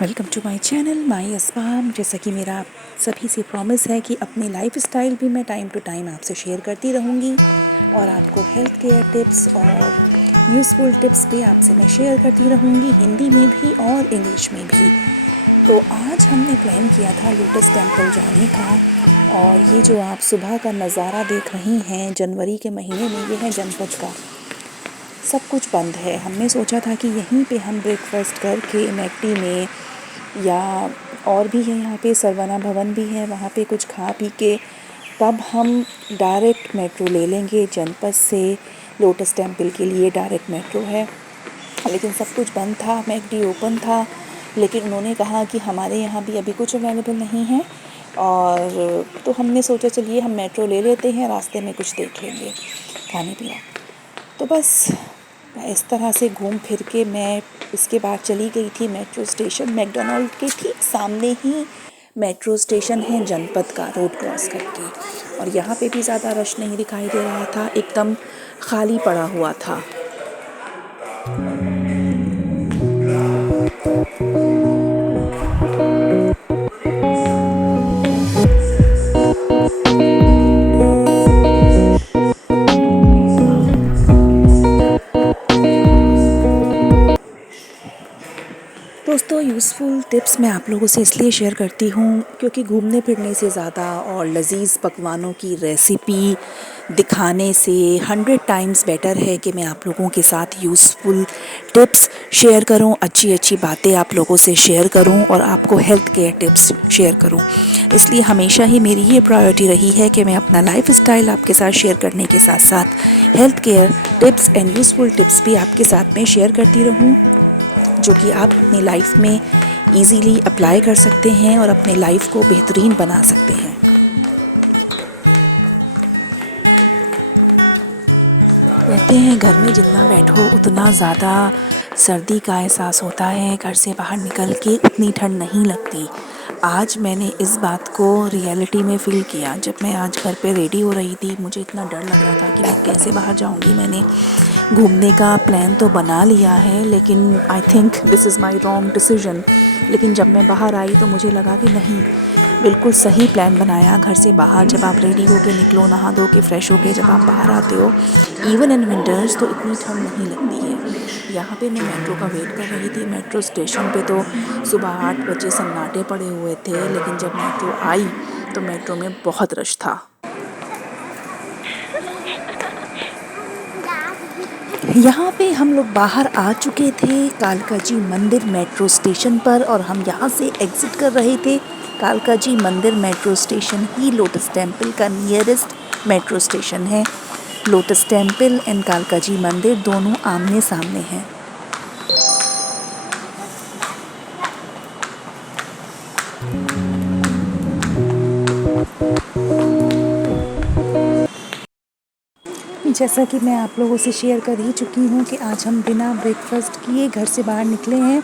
Welcome to my channel my अस्बाम। जैसा कि मेरा सभी से प्रॉमिस है कि अपनी लाइफ स्टाइल भी मैं टाइम टू टाइम आपसे शेयर करती रहूँगी और आपको हेल्थ केयर टिप्स और यूज़फुल टिप्स भी आपसे मैं शेयर करती रहूँगी, हिंदी में भी और इंग्लिश में भी। तो आज हमने प्लान किया था लोटस टेम्पल जाने का, और ये जो आप सुबह का नज़ारा देख रही हैं जनवरी के महीने में, ये है जनपद का। सब कुछ बंद है। हमने सोचा था कि यहीं पे हम ब्रेकफास्ट करके मैकडी में, या और भी है यहाँ पे सरवना भवन भी है, वहाँ पे कुछ खा पी के तब हम डायरेक्ट मेट्रो ले लेंगे जनपद से। लोटस टेम्पल के लिए डायरेक्ट मेट्रो है, लेकिन सब कुछ बंद था। मैकडी ओपन था, लेकिन उन्होंने कहा कि हमारे यहाँ भी अभी कुछ अवेलेबल नहीं है। और तो हमने सोचा चलिए हम मेट्रो ले लेते हैं, रास्ते में कुछ देख लेंगे खाने पीना। तो बस इस तरह से घूम फिर के मैं इसके बाद चली गई थी मेट्रो स्टेशन। मैकडॉनल्ड के ठीक सामने ही मेट्रो स्टेशन है जनपद का, रोड क्रॉस करके। और यहाँ पे भी ज़्यादा रश नहीं दिखाई दे रहा था, एकदम खाली पड़ा हुआ था। दोस्तों, यूज़फुल टिप्स मैं आप लोगों से इसलिए शेयर करती हूँ क्योंकि घूमने फिरने से ज़्यादा और लजीज़ पकवानों की रेसिपी दिखाने से 100 टाइम्स बेटर है कि मैं आप लोगों के साथ यूज़फुल टिप्स शेयर करूँ, अच्छी अच्छी बातें आप लोगों से शेयर करूँ और आपको हेल्थ केयर टिप्स शेयर करूँ। इसलिए हमेशा ही मेरी ये प्रायोरिटी रही है कि मैं अपना लाइफ स्टाइल आपके साथ शेयर करने के साथ साथ health care tips and useful tips भी आपके साथ में शेयर करती रहूँ, जो कि आप अपनी लाइफ में इजीली अप्लाई कर सकते हैं और अपने लाइफ को बेहतरीन बना सकते हैं। कहते हैं घर में जितना बैठो उतना ज़्यादा सर्दी का एहसास होता है, घर से बाहर निकल के उतनी ठंड नहीं लगती। आज मैंने इस बात को रियलिटी में फ़ील किया। जब मैं आज घर पे रेडी हो रही थी, मुझे इतना डर लग रहा था कि मैं कैसे बाहर जाऊंगी। मैंने घूमने का प्लान तो बना लिया है, लेकिन I think this is my wrong decision. लेकिन जब मैं बाहर आई तो मुझे लगा कि नहीं, बिल्कुल सही प्लान बनाया। घर से बाहर जब आप रेडी होके निकलो, नहा धो के फ्रेश होके जब आप बाहर आते हो, इवन इन विंटर्स, तो इतनी ठंड नहीं लगती है। यहाँ पे मैं मेट्रो का वेट कर रही थी। मेट्रो स्टेशन पे तो सुबह 8 बजे सन्नाटे पड़े हुए थे, लेकिन जब मेट्रो आई तो मेट्रो में बहुत रश था। यहाँ पे हम लोग बाहर आ चुके थे कालका जी मंदिर मेट्रो स्टेशन पर, और हम यहाँ से एग्ज़िट कर रहे थे। कालका जी मंदिर मेट्रो स्टेशन ही लोटस टेम्पल का नियरेस्ट मेट्रो स्टेशन है। लोटस टेम्पल एंड कालका जी मंदिर दोनों आमने सामने हैं। जैसा कि मैं आप लोगों से शेयर कर ही चुकी हूँ कि आज हम बिना ब्रेकफास्ट किए घर से बाहर निकले हैं।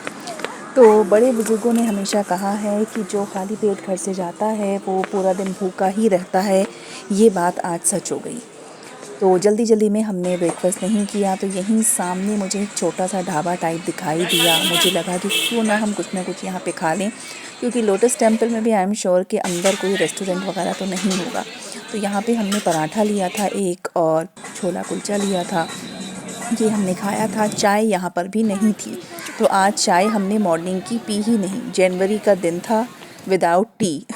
तो बड़े बुज़ुर्गों ने हमेशा कहा है कि जो खाली पेट घर से जाता है वो पूरा दिन भूखा ही रहता है। ये बात आज सच हो गई। तो जल्दी जल्दी में हमने ब्रेकफास्ट नहीं किया, तो यहीं सामने मुझे एक छोटा सा ढाबा टाइप दिखाई दिया। मुझे लगा कि क्यों ना हम कुछ ना कुछ यहाँ पे खा लें, क्योंकि लोटस टेम्पल में भी आई एम श्योर कि अंदर कोई रेस्टोरेंट वगैरह तो नहीं होगा। तो यहाँ पे हमने पराठा लिया था एक, और छोला कुलचा लिया था। ये हमने खाया था। चाय यहाँ पर भी नहीं थी, तो आज चाय हमने मॉर्निंग की पी ही नहीं। जनवरी का दिन था विदाउट टी।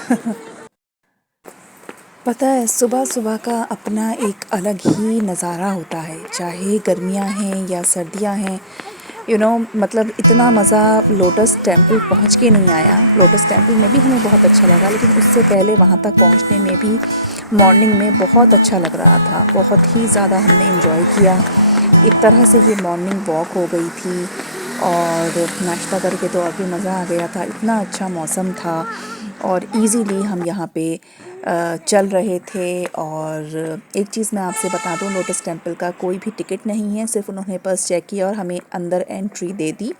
पता है, सुबह सुबह का अपना एक अलग ही नज़ारा होता है, चाहे गर्मियाँ हैं या सर्दियाँ हैं। मतलब इतना मज़ा लोटस टेम्पल पहुँच के नहीं आया। लोटस टेम्पल में भी हमें बहुत अच्छा लगा, लेकिन उससे पहले वहाँ तक पहुँचने में भी मॉर्निंग में बहुत अच्छा लग रहा था। बहुत ही ज़्यादा हमने एंजॉय किया। एक तरह से ये मॉर्निंग वॉक हो गई थी, और नाश्ता करके तो और भी मज़ा आ गया था। इतना अच्छा मौसम था और इजीली हम यहाँ पे चल रहे थे। और एक चीज़ मैं आपसे बता दूँ, लोटस टेम्पल का कोई भी टिकट नहीं है, सिर्फ उन्होंने पर्स चेक किया और हमें अंदर एंट्री दे दी।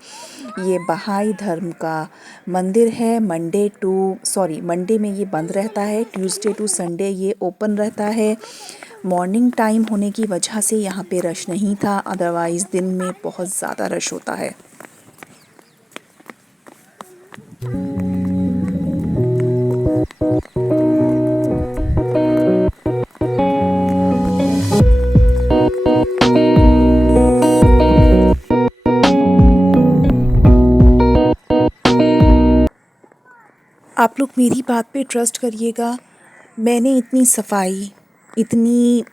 ये बहाई धर्म का मंदिर है। मंडे में ये बंद रहता है, ट्यूसडे टू संडे ये ओपन रहता है। मॉर्निंग टाइम होने की वजह से यहाँ पे रश नहीं था, अदरवाइज़ दिन में बहुत ज़्यादा रश होता है। आप लोग मेरी बात पे ट्रस्ट करिएगा, मैंने इतनी सफाई, इतनी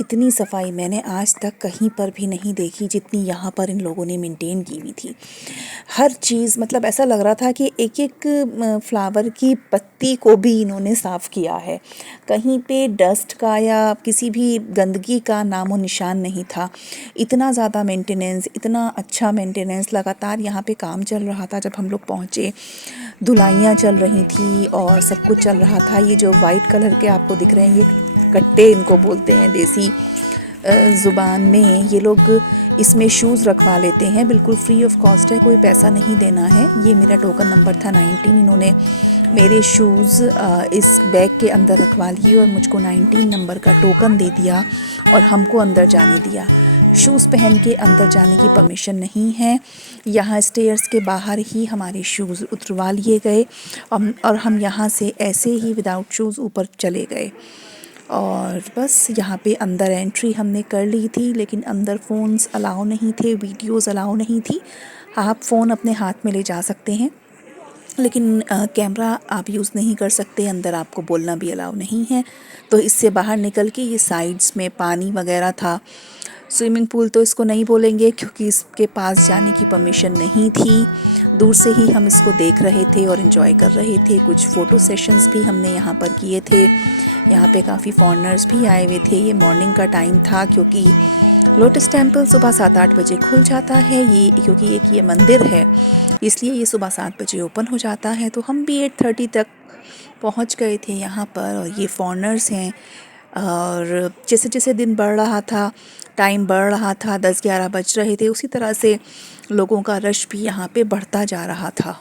इतनी सफाई मैंने आज तक कहीं पर भी नहीं देखी जितनी यहाँ पर इन लोगों ने मेंटेन की हुई थी। हर चीज़ मतलब ऐसा लग रहा था कि एक-एक फ्लावर की पत्ती को भी इन्होंने साफ़ किया है। कहीं पे डस्ट का या किसी भी गंदगी का नामो निशान नहीं था। इतना ज़्यादा मेंटेनेंस, इतना अच्छा मेंटेनेंस, लगातार यहाँ पे काम चल रहा था। जब हम लोग पहुँचे, धुलाइयाँ चल रही थी और सब कुछ चल रहा था। ये जो वाइट कलर के आपको दिख रहे हैं, ये कट्टे इनको बोलते हैं देसी ज़ुबान में। ये लोग इसमें शूज़ रखवा लेते हैं, बिल्कुल फ्री ऑफ कॉस्ट है, कोई पैसा नहीं देना है। ये मेरा टोकन नंबर था 19। इन्होंने मेरे शूज़ इस बैग के अंदर रखवा लिए और मुझको 19 नंबर का टोकन दे दिया और हमको अंदर जाने दिया। शूज़ पहन के अंदर जाने की परमिशन नहीं है। यहाँ स्टेयर्स के बाहर ही हमारे शूज़ उतरवा लिए गए और हम यहाँ से ऐसे ही विदाउट शूज़ ऊपर चले गए। और बस यहाँ पे अंदर एंट्री हमने कर ली थी, लेकिन अंदर फ़ोन्स अलाउ नहीं थे, वीडियोज़ अलाउ नहीं थी। आप फ़ोन अपने हाथ में ले जा सकते हैं, लेकिन कैमरा आप यूज़ नहीं कर सकते। अंदर आपको बोलना भी अलाउ नहीं है। तो इससे बाहर निकल के ये साइड्स में पानी वगैरह था। स्विमिंग पूल तो इसको नहीं बोलेंगे क्योंकि इसके पास जाने की परमिशन नहीं थी। दूर से ही हम इसको देख रहे थे और एंजॉय कर रहे थे। कुछ फ़ोटो सेशंस भी हमने यहाँ पर किए थे। यहाँ पे काफ़ी फॉरेनर्स भी आए हुए थे। ये मॉर्निंग का टाइम था क्योंकि लोटस टेम्पल सुबह 7-8 बजे खुल जाता है। ये क्योंकि एक ये मंदिर है, इसलिए ये सुबह 7 बजे ओपन हो जाता है। तो हम भी 8:30 तक पहुँच गए थे यहाँ पर। और ये फॉरेनर्स हैं और जैसे जैसे दिन बढ़ रहा था, टाइम बढ़ रहा था, 10-11 बज रहे थे, उसी तरह से लोगों का रश भी यहाँ पे बढ़ता जा रहा था।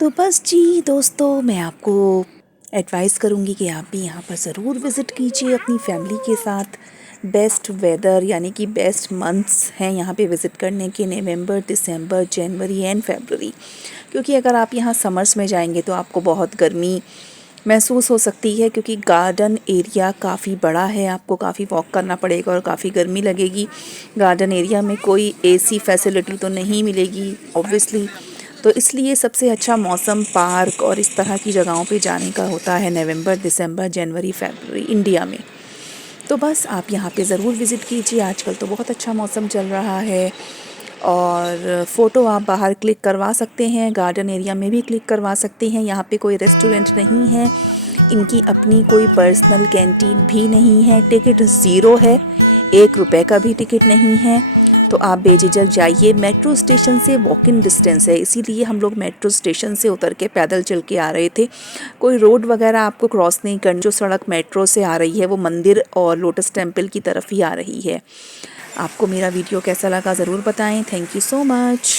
तो बस जी दोस्तों, मैं आपको एडवाइस करूँगी कि आप भी यहाँ पर ज़रूर विज़िट कीजिए अपनी फैमिली के साथ। बेस्ट वेदर यानी कि बेस्ट मंथ्स हैं यहाँ पे विज़िट करने के, नवंबर, दिसंबर, जनवरी एंड फरवरी। क्योंकि अगर आप यहाँ समर्स में जाएंगे तो आपको बहुत गर्मी महसूस हो सकती है, क्योंकि गार्डन एरिया काफ़ी बड़ा है, आपको काफ़ी वॉक करना पड़ेगा और काफ़ी गर्मी लगेगी। गार्डन एरिया में कोई एसी फैसिलिटी तो नहीं मिलेगी ऑब्वियसली। तो इसलिए सबसे अच्छा मौसम पार्क और इस तरह की जगहों पे जाने का होता है नवंबर, दिसंबर, जनवरी, फरवरी इंडिया में। तो बस आप यहाँ पे ज़रूर विज़िट कीजिए। आजकल तो बहुत अच्छा मौसम चल रहा है और फ़ोटो आप बाहर क्लिक करवा सकते हैं, गार्डन एरिया में भी क्लिक करवा सकते हैं। यहाँ पे कोई रेस्टोरेंट नहीं है, इनकी अपनी कोई पर्सनल कैंटीन भी नहीं है। टिकट ज़ीरो है, 1 रुपये का भी टिकट नहीं है। तो आप बेझिझक जाइए। मेट्रो स्टेशन से वॉक इन डिस्टेंस है, इसीलिए हम लोग मेट्रो स्टेशन से उतर के पैदल चल के आ रहे थे। कोई रोड वगैरह आपको क्रॉस नहीं करनी। जो सड़क मेट्रो से आ रही है वो मंदिर और लोटस टेम्पल की तरफ ही आ रही है। आपको मेरा वीडियो कैसा लगा ज़रूर बताएं। Thank you so much.